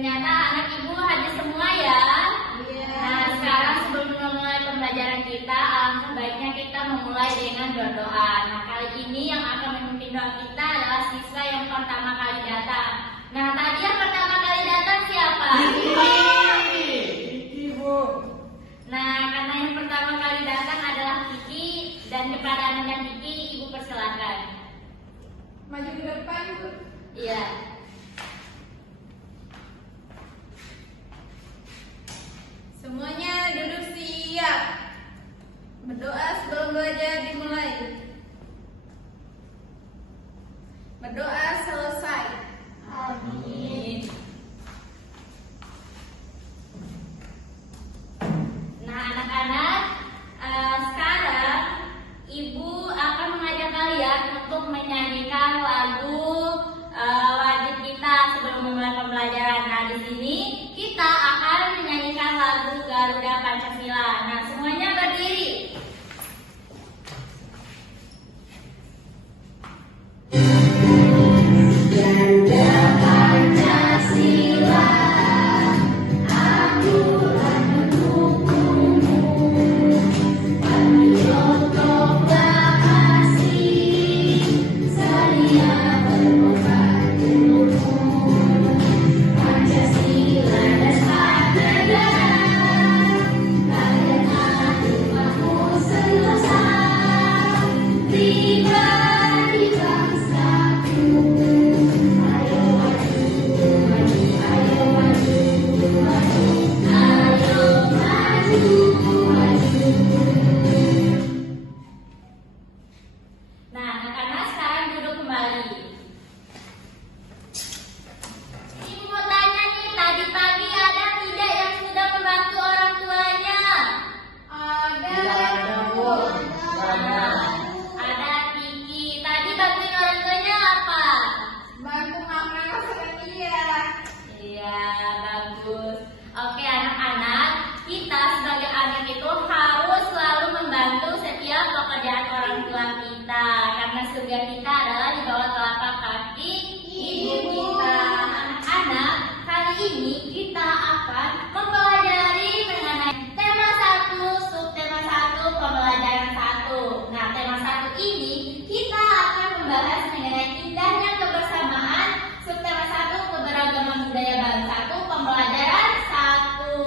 Ternyata anak ibu hadir semua ya. Nah, sekarang sebelum memulai pembelajaran kita, alangkah baiknya kita memulai dengan berdoa. Nah, kali ini yang akan memimpin doa kita adalah siswa yang pertama kali datang. Nah, tadi yang pertama kali datang siapa? Kiki, Bu. Nah, karena yang pertama kali datang adalah Kiki, dan kepada anak Kiki, Ibu persilakan. Maju ke depan, Bu. Iya. Semuanya duduk siap. Berdoa sebelum belajar dimulai. Berdoa selesai. Amin. Nah, anak-anak, sekarang Ibu akan mengajak kalian untuk menyanyikan lagu wajib kita sebelum memulai pembelajaran. Nah, di sini kita akan menyanyikan lagu Garuda Pancasila. Nah, semuanya berdiri. Garuda Pancasila, aku mendukungmu. Patriot proklamasi, sedia berkorban untukmu. Pancasila dasar negara, rakyat rumahmu sentosa, pribadi bangsaku. Ayo maju, maju, ayo maju, maju, ayo maju, maju. Nah, anak-anak sekarang duduk kembali. Ibu mau tanya nih, tadi pagi ada tidak yang sudah membantu orang tuanya? Ada, Bu. Nah, ada Kiki. Tadi bantuin orang tuanya apa? Bantu mama sama dia. Iya, bagus. Oke, anak-anak, kita sebagai anak itu harus selalu membantu setiap pekerjaan orang tua kita, karena surga kita adalah di bawah telapak kaki ibu kita. Anak-anak, kali ini kita akan mempelajari mengenai tema 1, subtema 1, pembelajaran 1. Nah, tema 1 ini kita akan membahas mengenai indahnya kebersamaan, subtema 1, keberagaman budaya bangsa 1, pembelajaran 1.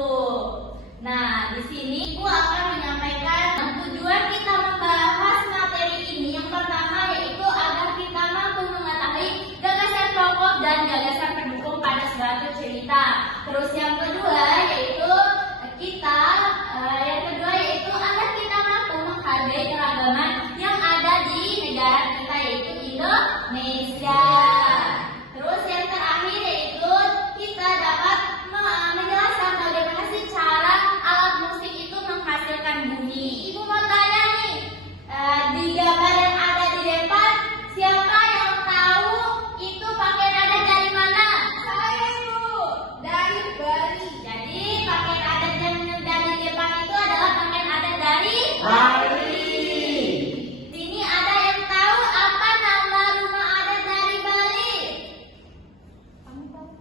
Nah, di sini Ibu akan menyampaikan tujuan kita membahas materi ini. Yang pertama yaitu agar kita mampu mengetahui gagasan pokok dan gagasan pendukung pada suatu cerita. Terus yang kedua yaitu agar kita mampu menghargai keragaman yang ada di negara kita yaitu Indonesia. Terus yang terakhir yaitu kita dapat menjelaskan bagaimana sih cara alat musik itu menghasilkan bunyi. Ibu mau tanya nih, di gambar yang ada di depan, siapa yang tahu itu pakai nada dari mana? Saya, Bu. Dari Bali. Jadi pakai nada yang dari depan itu adalah pakai nada dari Bali. Sini ada yang tahu apa nama rumah adat dari Bali? Kamu tahu?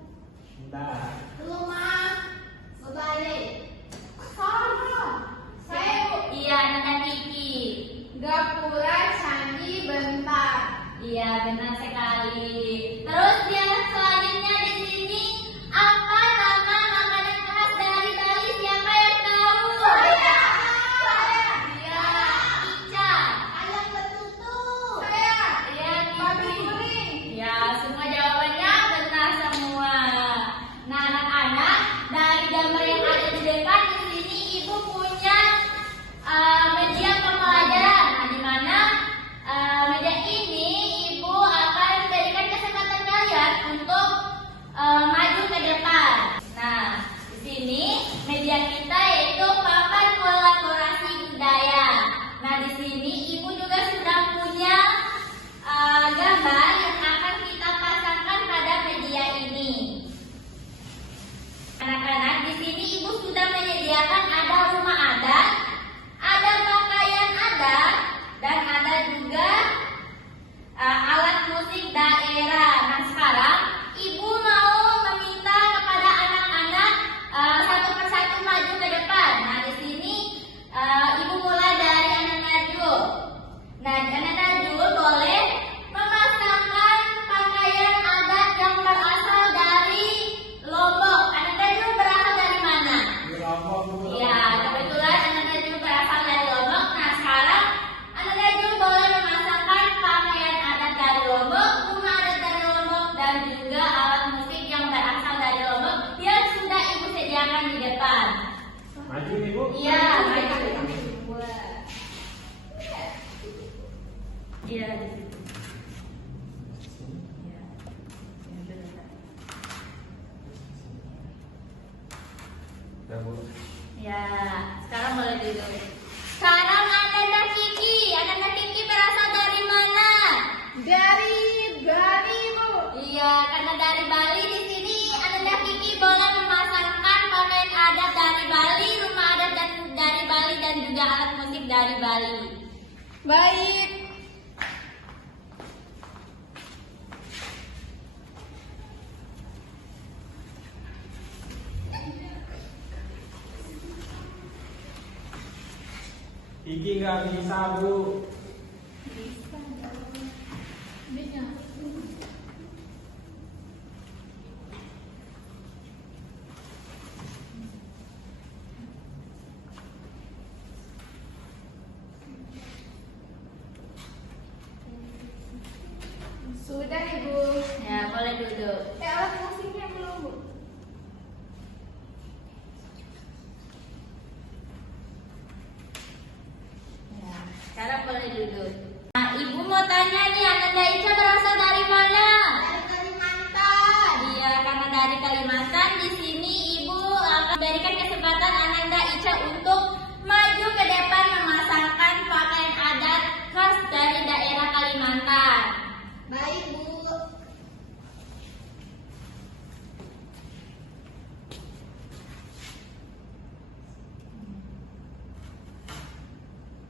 Nah, Rumah Bali. Sama. Saya, Bu. Iya, Nana Kiki. Gapura Candi Bentar. Iya, benar sekali. Terus yang selanjutnya di sini, apa nama makanan khas dari Bali? Siapa yang tahu? Saya. Iya, ikan. Ayam betutu. Saya. Iya, Babi Kiki. kuning. Ya, semua jawabannya benar semua. Nah, anak-anak, dari gambar yang ada di depan di sini Ibu punya media pembelajaran. Nah, di mana media ini Ibu akan berikan kesempatan kalian untuk maju ke depan. Nah, di sini media kita yaitu papan kolaborasi budaya. Nah, di sini Ibu juga sudah punya gambar yang akan kita pasangkan pada media ini. Anak-anak, di sini Ibu sudah menyediakan ada rumah adat, ada pakaian adat, dan ada juga alat musik daerah. Nah, sekarang Ibu mau meminta kepada Lombok, rumah adat dari Lombok, dan juga alat musik yang berasal dari Lombok yang sudah Ibu sediakan di depan. Maju nih Bu. Iya, maju. Iya, di situ. Iya. Udah Bu. Ya, sekarang boleh duduk. Sekarang Ananda Kiki. Ananda Kiki berasal dari mana? Dari Bali, Bu. Iya, karena dari Bali di sini Ananda Kiki boleh memasangkan pakaian adat dari Bali, rumah adat dari Bali dan juga alat musik dari Bali. Baik. Gigi nggak bisa Bu. Sudah, Ibu. Ya, boleh duduk. Alat musiknya belum, Bu. Ya, sekarang boleh duduk. Nah, Ibu mau tanya nih, Ananda Ica berasal dari mana? Dari Kalimantan. Iya, karena dari Kalimantan di sini Ibu akan berikan kesempatan Ananda Ica untuk maju ke depan memasangkan pakaian adat khas dari daerah Kalimantan. Baik, Bu.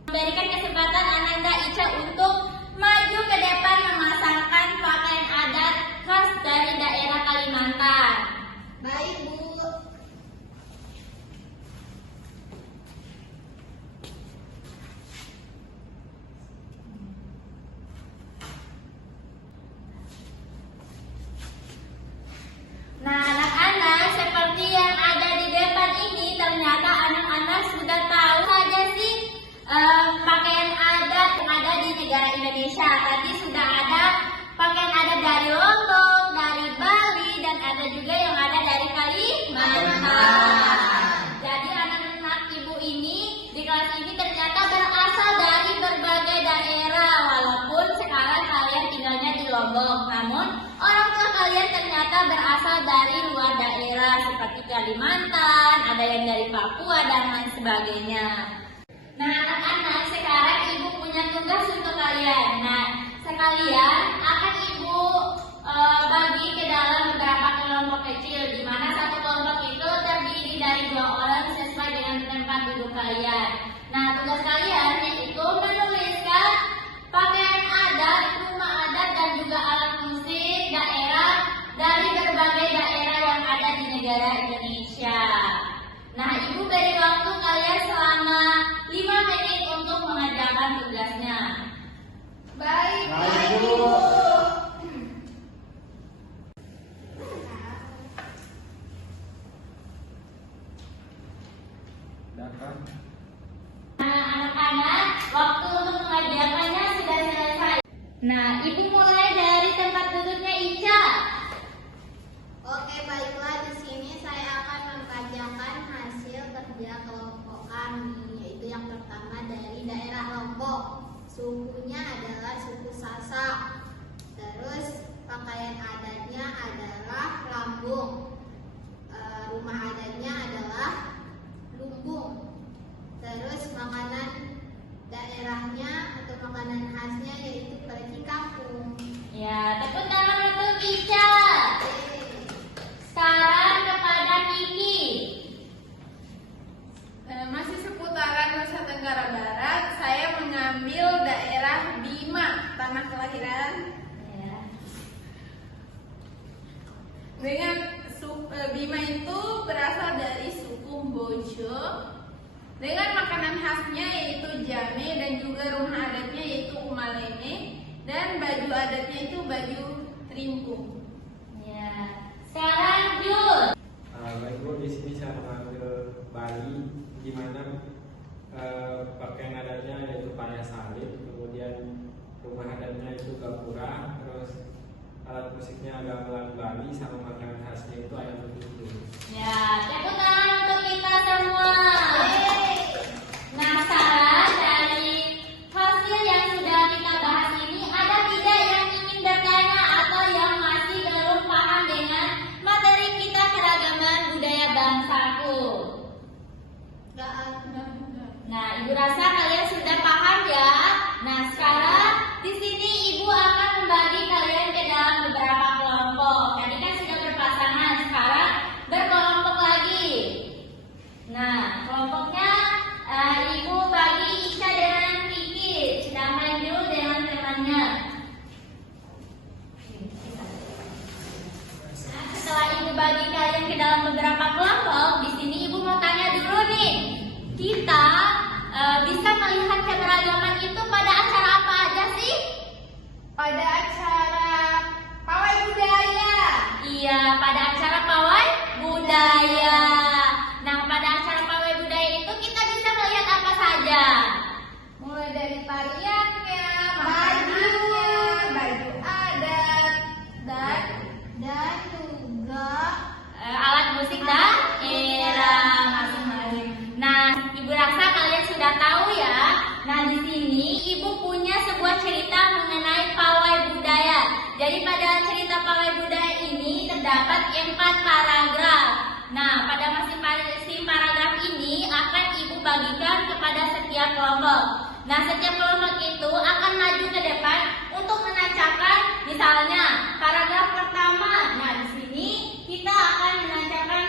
Berikan kesempatan Ananda Ica untuk maju ke depan memasangkan pakaian adat khas dari daerah Kalimantan. Baik, Bu. Nah, anak-anak, seperti yang ada di depan ini, ternyata anak-anak sudah tahu saja sih pakaian adat yang ada di negara Indonesia. Tadi sudah ada pakaian adat dari Lombok, dari Bali, dan ada juga yang ada dari Kalimantan. Jadi anak-anak Ibu ini di kelas ini ternyata berasal dari berbagai daerah. Walaupun sekarang kalian tinggalnya di Lombok, namun orang tua kalian ternyata berasal dari luar daerah seperti Kalimantan, ada yang dari Papua dan lain sebagainya. Nah, anak-anak, sekarang Ibu punya tugas untuk kalian. Nah, sekalian akan Ibu bagi ke dalam beberapa kelompok kecil, di mana satu kelompok itu terdiri dari 2 orang sesuai dengan tempat duduk kalian. Nah, tugas kalian yaitu menuliskan pakaian adat, rumah adat, dan juga alat musik daerah dari berbagai daerah yang ada di negara Indonesia. Nah, Ibu beri waktu kalian selama 5 menit untuk mengerjakan tugasnya. Baik, Baik, Bu. Bu. Udah kan? Nah, anak-anak, waktu untuk mengerjakannya sudah selesai. Nah, Ibu mulai dari tempat duduknya Ica. Oke, baiklah, di sini saya akan membacakan hasil kerja kelompok kami, yaitu yang pertama dari daerah Lombok. Sukunya adalah suku Sasak. Terus pakaian adatnya adalah lambung. Rumah adatnya adalah lumbung. Terus makanan daerahnya atau makanan khasnya yaitu pergi kampung. Ya, tepuk tangan untuk Ica. Sekarang kepada Kiki. Masih seputaran Nusa Tenggara Barat, saya mengambil daerah Bima, tanah kelahiran. Ya. Dengan Bima itu berasal dari suku Bojo. Dengan makanan khasnya yaitu jame dan juga rumah adatnya yaitu umaleme dan baju adatnya itu baju trimpung. Ya. Sekarang Jul. Baik Bu, di sini saya mengambil Bali, di mana pakaian adatnya yaitu payah salib, kemudian rumah rumah adatnya itu gapura, terus alat musiknya gamelan Bali, sama makanan khasnya itu ayam betutu. Ya, tepuk tangan untuk kita semua. Nah, Sarah, dari hasil yang sudah kita bahas ini, ada tidak yang ingin bertanya atau yang masih belum paham dengan materi kita keragaman budaya bangsaku? Nah, Ibu rasa kalian sudah paham ya. Nah, sekarang di sini Ibu akan membagi kalian ke dalam beberapa kelompok. Tadi kan sudah berpasangan, sekarang berkelompok lagi. Nah, kelompoknya Ibu bagi Isya dengan Kiki, sedangkan Jul dengan temannya. Nah, setelah Ibu bagi kalian ke dalam beberapa kelompok, di sini Ibu mau tanya dulu nih. Kita bisa melihat keberagaman itu pada acara apa aja sih? Pada acara pawai budaya. Iya, pada acara pawai budaya. Nah, pada acara pawai budaya itu kita bisa melihat apa saja? Mulai dari tariannya, makanannya, baju adat, dan juga Alat musik daerah masing-masing. Nah, Ibu rasa kalian sudah tahu ya. Nah, di sini Ibu punya sebuah cerita mengenai pawai budaya. Jadi pada cerita pawai budaya ini terdapat 4 paragraf. Nah, pada masing-masing paragraf ini akan Ibu bagikan kepada setiap kelompok. Nah, setiap kelompok itu akan maju ke depan untuk menancapkan misalnya paragraf pertama. Nah, di sini kita akan menancapkan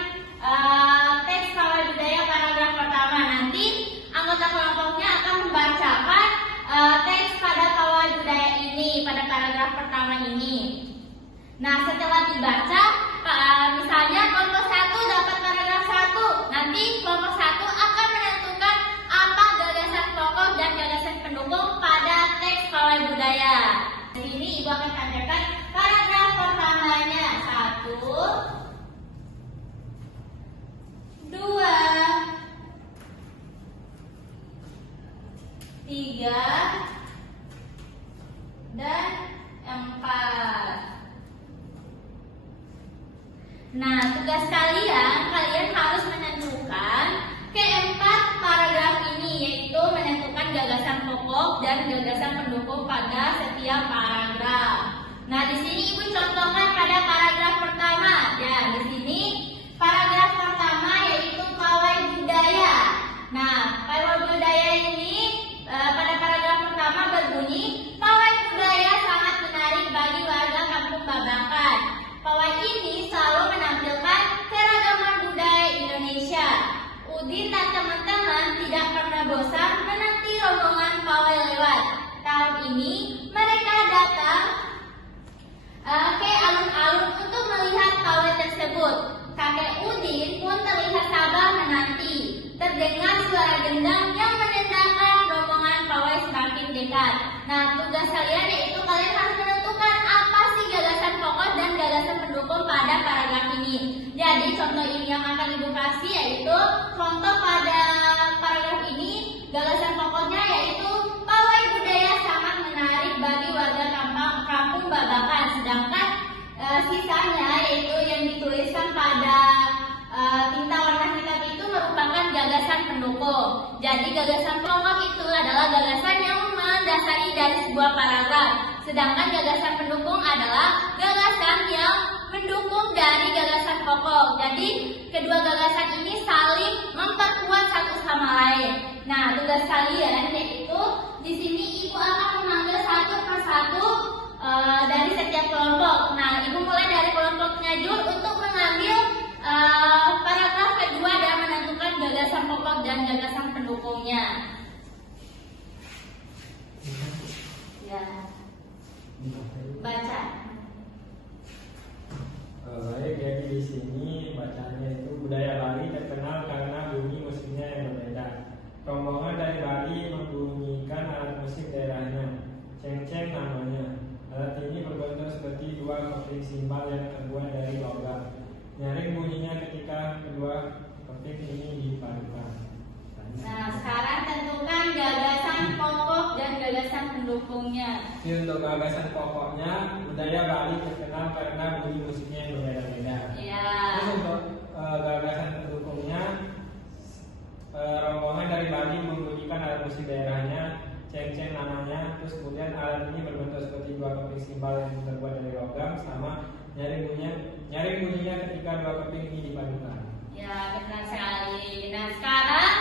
teks pawai budaya paragraf pertama. Nanti anggota kelompoknya akan membacakan teks pada pawai budaya ini pada paragraf pertama ini. Nah, setelah dibaca, misalnya kelompok 1 dapat paragraf 1, nanti kelompok 1 akan menentukan apa gagasan pokok dan gagasan pendukung pada teks pawai budaya. Di sini Ibu akan tampilkan paragraf pertamanya. 1, 2, 3, dan 4. Nah, tugas kalian harus menentukan keempat paragraf ini, yaitu menentukan gagasan pokok dan gagasan pendukung pada setiap paragraf. Nah, di sini Ibu contohkan pada paragraf pertama. Ya, di sini paragraf pertama yaitu pawai budaya. Nah, pawai budaya ini pada paragraf pertama berbunyi, pawai budaya sangat menarik bagi warga Kampung Babakan. Pawai ini selalu menampilkan keragaman budaya Indonesia. Udin dan teman-teman tidak pernah bosan menanti rombongan pawai lewat. Tahun ini mereka datang ke alun-alun untuk melihat pawai tersebut. Kakek Udin pun terlihat sabar menanti. Terdengar suara gendang yang menandakan rombongan pawai semakin dekat. Nah, tugas kalian yaitu kalian harus menentukan apa sih gagasan pokok dan gagasan pendukung pada paragraf ini. Jadi contoh ini yang akan Ibu kasih yaitu contoh pada paragraf ini, gagasan pokoknya yaitu pawai budaya sangat menarik bagi warga Kampung Babakan. Sedangkan sisanya yaitu yang dituliskan pada tinta warna hitam itu merupakan gagasan pendukung. Jadi gagasan pokok itu adalah gagasan yang mendasari dari sebuah paragraf. Sedangkan gagasan pendukung adalah gagasan yang mendukung dari gagasan pokok. Jadi kedua gagasan ini saling memperkuat satu sama lain. Nah, tugas kalian yaitu di sini Ibu akan memanggil satu persatu dari setiap kelompok. Nah, Ibu mulai dari kelompoknya Jul untuk mengambil paragraf kedua dan menentukan gagasan pokok dan gagasan pendukungnya. Ya, baca. Baik, jadi di sini bacanya itu budaya Bali terkenal karena bunyi musiknya yang berbeda. Rombongan dari Bali membunyikan alat musik daerahnya, ceng-ceng namanya. Alat ini berbentuk seperti dua keping simbal yang terbuat dari logam. Nyaring bunyinya ketika kedua keping ini dipadukan. Nah, sekarang tentukan gagasan pokok dan gagasan pendukungnya. Jadi untuk gagasan pokoknya, budaya Bali terkenal karena bunyi musiknya yang berbeda-beda. Ya. Terus untuk gagasan pendukungnya, rombongan dari Bali membunyikan alat musik daerahnya, ceng-ceng namanya. Terus kemudian alat ini berbentuk seperti dua keping simbal yang terbuat dari logam, sama nyaring bunyinya ketika dua keping ini dipadukan. Ya, benar sekali. Nah, sekarang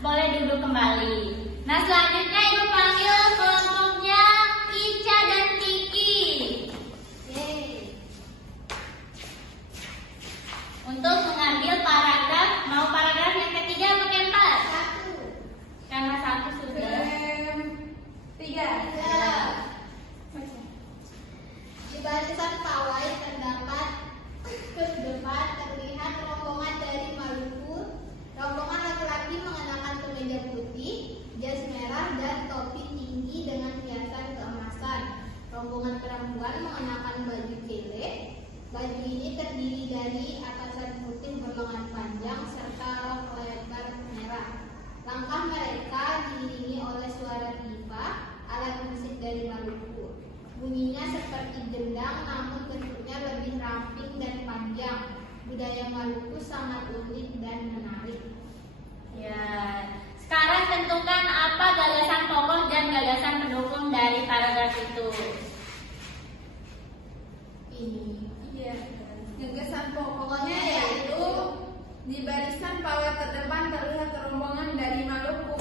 boleh duduk kembali. Nah, selanjutnya Ibu panggil kelompoknya Ica dan Kiki. Yeay. Untuk mengambil paragraf, mau paragraf yang ketiga atau keempat? Satu. Karena satu sudah. Tiga. Di barisan pawai terdapat depan terlihat rombongan dari Maluku. Rombongan laki-laki mengenakan kemeja putih, jas merah, dan topi tinggi dengan hiasan keemasan. Rombongan perempuan mengenakan baju kele. Baju ini terdiri dari atasan putih berlengan panjang serta rok lebar merah. Langkah mereka diiringi oleh suara tiba, alat musik dari Maluku. Bunyinya seperti gendang, namun bentuknya lebih ramping dan panjang. Budaya Maluku sangat unik dan menarik. Ya. Sekarang tentukan apa gagasan pokok dan gagasan pendukung dari paragraf itu. Ini Iya. Gagasan pokoknya yaitu di barisan pawai terdepan terlihat rombongan dari Maluku.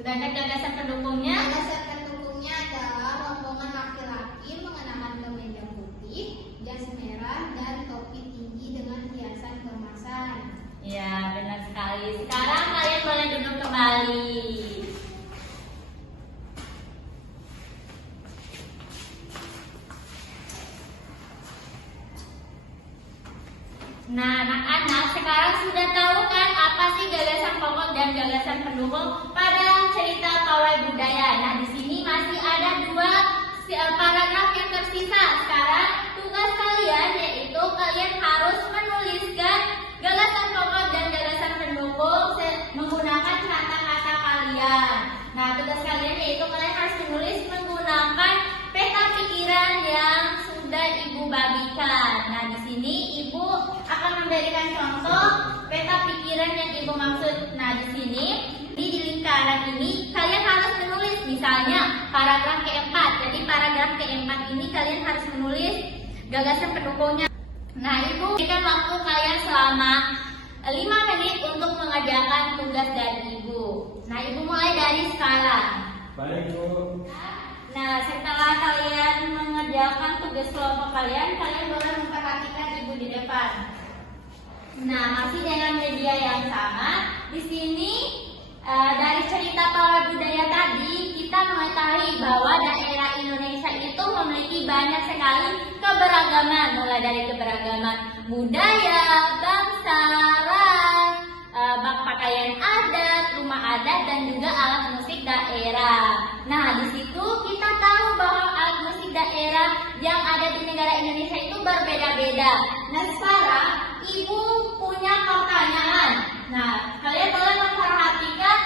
Sedangkan gagasan pendukungnya, gagasan pendukungnya adalah rombongan laki-laki mengenakan kemeja putih, jas merah, dan topi tinggi dengan hiasan keemasan. ya benar sekali. Sekarang kalian boleh duduk kembali. Nah, anak-anak sekarang sudah tahu kan apa sih gagasan pokok dan gagasan pendukung pada cerita pawai budaya. Nah, di sini masih ada dua paragraf yang tersisa. Sekarang tugas kalian yaitu kalian harus menuliskan gagasan pokok dan gagasan pendukung menggunakan kata-kata kalian. Nah, tugas kalian yaitu kalian harus menulis menggunakan peta pikiran yang sudah Ibu bagikan. Nah, di sini Ibu akan memberikan contoh peta pikiran yang Ibu maksud. Nah, di sini di lingkaran ini kalian harus menulis misalnya paragraf keempat. Jadi paragraf keempat ini kalian harus menulis gagasan pendukungnya. Nah, Ibu berikan waktu kalian selama 5 menit untuk mengerjakan tugas dari Ibu. Nah, Ibu mulai dari sekarang. Baik, Bu. Nah, setelah kalian mengerjakan tugas kelompok kalian boleh memperhatikan Ibu di depan. Nah, masih dengan media yang sama. Di sini dari cerita pawai budaya tadi kita mengetahui bahwa daerah Indonesia itu memiliki banyak sekali keberagaman, mulai dari keberagaman budaya, bangsa, ras, pakaian adat, rumah adat, dan juga alat musik daerah. Nah, di situ kita tahu bahwa alat musik daerah yang ada di negara Indonesia itu berbeda-beda. Nah, sekarang Ibu punya pertanyaan. Nah, kalian boleh memperhatikan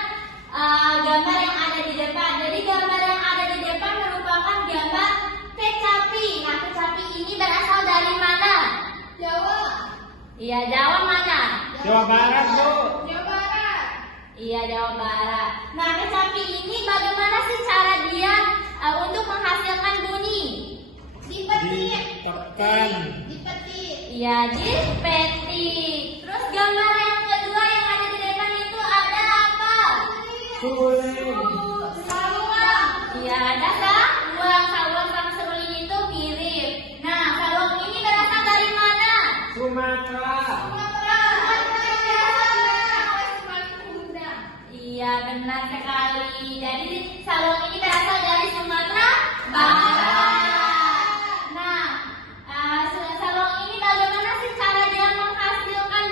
gambar yang ada di depan. Jadi gambar yang ada di depan merupakan gambar kecapi. Nah, kecapi ini berasal dari mana? Jawa. Iya, Jawa mana? Jawa Barat, Bu. Jawa Barat. Iya, Jawa Barat. Nah, kecapi ini bagaimana sih cara dia untuk menghasilkan bunyi? Dipetik. Ditekan. Dipetik. Iya, dipetik. Terus gambar yang kedua yang ada di depan itu ada apa? Suling. Saluang. Iya, ada saluang. Saluang sama seruling itu mirip. Nah, saluang ini berasal dari mana? Sumatera. Iya, benar sekali. Jadi saluang ini berasal dari Sumatera Barat. Nah, saluang ini bagaimana sih cara dia menghasilkan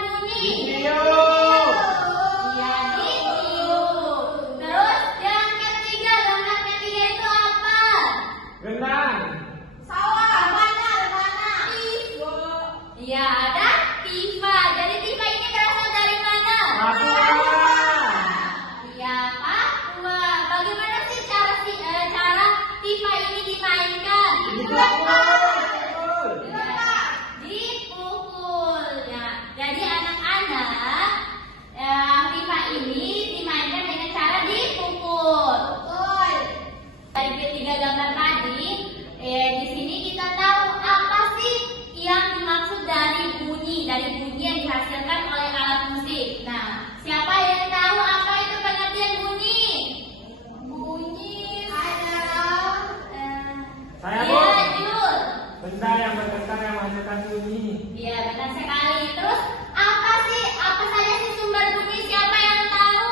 benda yang bergetar yang menghasilkan bunyi. Iya, benar sekali. Terus apa saja sih sumber bunyi? Siapa yang tahu?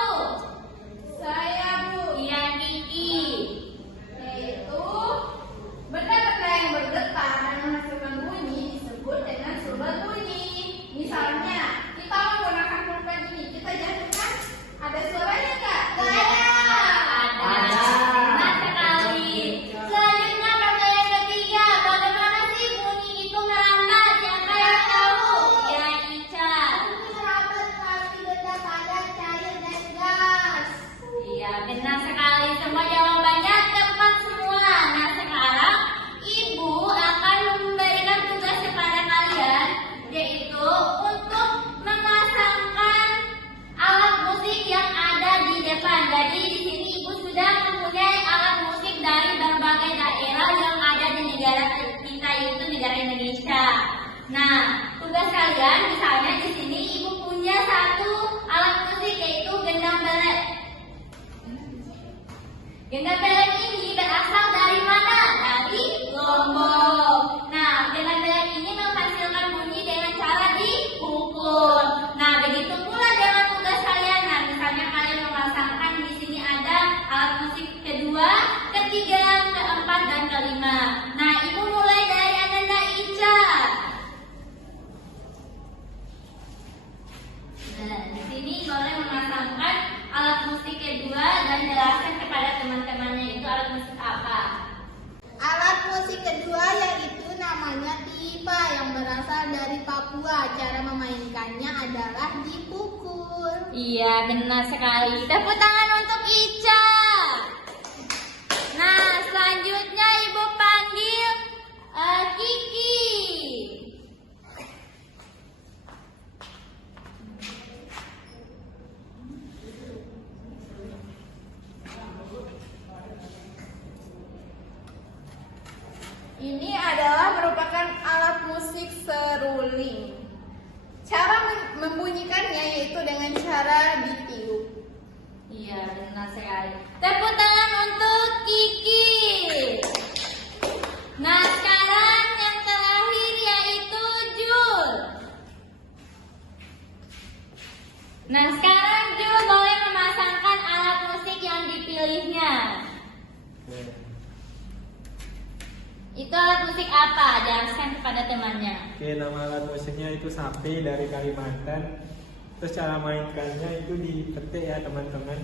Saya, Bu. Iya, Kiki. Yaitu benda-benda yang bergetar dan menghasilkan bunyi disebut dengan sumber bunyi. Misalnya, kita menggunakan pulpen ini, kita jatuhkan, ada suaranya nggak? Ada. Benar sekali. Selanjutnya pertanyaan ketiga, bagaimana sih bunyi itu merambat? Siapa yang tahu? Ya, Ica. Merambat melalui benda padat, cair, dan gas. Iya, benar sekali. Semua jawabannya tepat semua. Nah, sekarang Ibu akan memberikan tugas kepada kalian, yaitu untuk memasangkan alat musik yang ada di depan. Jadi di sini Ibu sudah mempunyai alat musik dari berbagai daerah yang ada di negara kita, yaitu negara Indonesia. Nah, tugas kalian misalnya di sini Ibu punya satu alat musik yaitu gendang belet. Gendang belet ini berasal dari mana? Dari Lombok. Nah, gendang belet ini menghasilkan bunyi dengan cara dipukul. Nah, begitu pula dengan tugas kalian. Nah, misalnya kalian memasangkan di sini ada alat musik kedua, ketiga, keempat, dan kelima. Nah, Ibu mulai dari Ananda Ica. Nah, di sini boleh memasangkan alat musik kedua dan jelaskan kepada teman-temannya itu alat musik apa. Alat musik kedua yaitu namanya tipa yang berasal dari Papua. Cara memainkannya adalah dipukul. Iya, benar sekali. Tepuk tangan untuk Ica. Nah, selanjutnya Ibu panggil Kiki. Ini adalah merupakan alat musik seruling. Cara membunyikannya yaitu dengan cara ditiup. Iya, benar sekali. Tepuk tangan untuk Kiki. Nah, sekarang yang terakhir yaitu Jul. Nah, sekarang Jul boleh memasangkan alat musik yang dipilihnya. Itu alat musik apa? Jelaskan kepada temannya. Oke, nama alat musiknya itu sapi dari Kalimantan. Terus cara mainkannya itu dipetik ya teman-teman.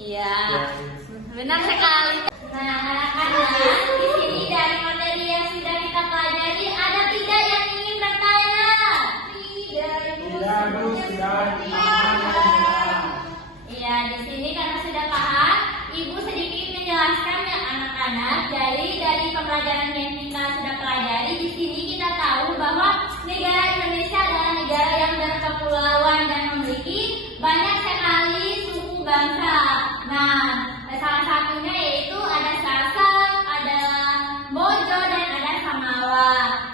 Iya, Yang benar sekali. Nah, anak-anak, di sini dari materi yang sudah kita pelajari, ada tidak yang ingin bertanya? tidak Bu, sudah paham ya. Iya, di sini karena sudah paham, Ibu sedikit menjelaskan ya anak-anak dari pembelajaran yang kita sudah pelajari. Di sini kita tahu bahwa negara Indonesia adalah negara yang berkepulauan dan memiliki banyak sekali suku bangsa. Nah, salah satunya yaitu ada Sasak, ada Bojo, dan ada Samawa.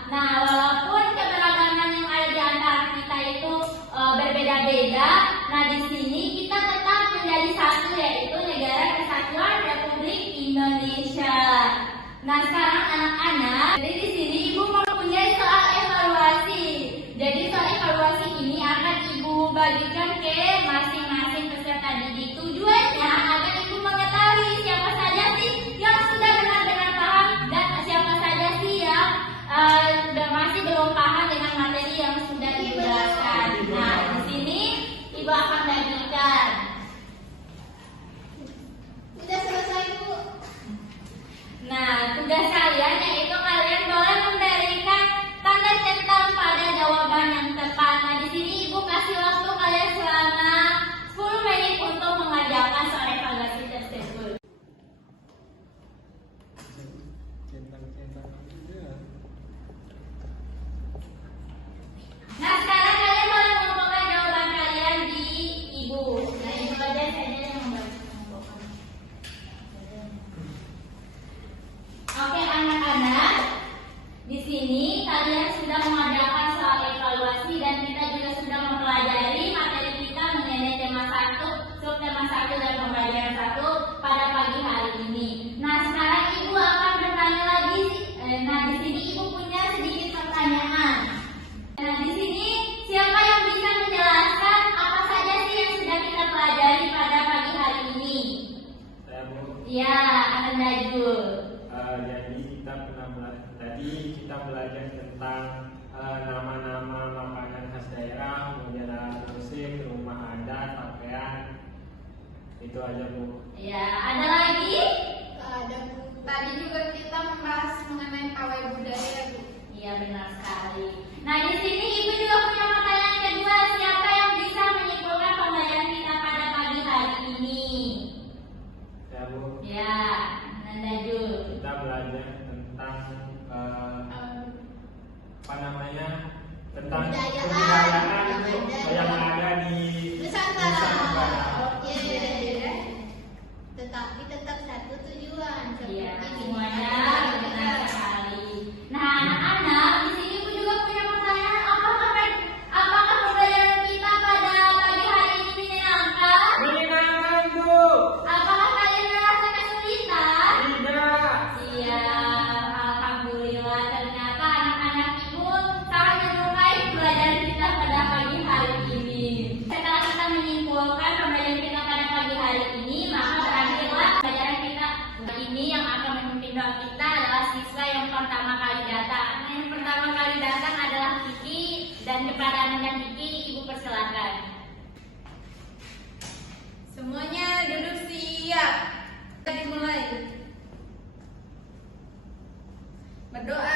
Nah, walaupun keberagaman yang ada di antara kita itu berbeda-beda, nah di sini kita tetap menjadi satu, yaitu Negara Kesatuan Republik Indonesia. Nah, sekarang anak-anak, jadi di sini Ibu mempunyai soal evaluasi. Jadi soal evaluasi ini akan Ibu bagikan ke masing-masing peserta didik. Tujuannya agar Ibu mengetahui siapa saja sih yang sudah benar-benar paham dan siapa saja sih yang masih belum paham dengan materi yang sudah Ibu jelaskan. Nah, di sini Ibu akan bagikan. Sudah selesai, Bu. Nah, tugas kalian yaitu kalian boleh memberikan tanda centang pada jawaban yang tepat. Nah, di sini Ibu kasih waktu kalian selama 10 menit untuk mengerjakan soal evaluasi tersebut. centang-centang juga. Nah, sekarang kalian boleh mengumpulkan jawaban kalian di Ibu. Nah, Ibu aja saja yang mengumpulkan. Oke, anak-anak, di sini kalian sudah mengerjakan soal evaluasi dan kita juga sudah mempelajari materi kita mengenai tema 1, subtema 1 dan pembelajaran 1 pada pagi hari ini. Nah, sekarang Ibu akan bertanya lagi. Nah, di sini Ibu punya sedikit pertanyaan. Nah, di sini siapa yang bisa menjelaskan apa saja sih yang sudah kita pelajari pada pagi hari ini? Saya Bu. Ya, Anak Najul. Jadi kita belajar tentang nama-nama makanan khas daerah, kemudian alat musik, rumah adat, pakaian. Itu aja Bu. Ya, ada lagi? Ada Bu. Tadi juga kita membahas mengenai pawai budaya, Bu. Iya, benar sekali. Nah, di sini Ibu juga punya pertanyaan kedua. Siapa yang bisa menyimpulkan pembelajaran kita pada pagi hari ini? Ya Bu. Ya, Anak Najul. Kita belajar tentang tentang Kebudayaan yang ada di Nusantara. Oke. Tetapi tetap satu tujuan. Iya, Seperti semuanya di benar sekali. Nah, anak-anak, di sini Ibu juga punya pertanyaan. Apakah pembelajaran kita pada pagi hari ini menyenangkan? menyenangkan Bu. Apakah kalian merasa kesulitan? Tidak. Iya, alhamdulillah ternyata anak-anak Ibu sangat menyukai pembelajaran kita pada pagi hari ini. Setelah kita menyimpulkan pembelajaran kita pada pagi hari ini, maka berakhirlah pembelajaran kita ini. Yang akan memimpin doa kita adalah siswa yang pertama kali datang. Yang pertama kali datang adalah Kiki, dan kepada anak Kiki Ibu persilakan. Semuanya duduk siap. Kita dimulai. Berdoa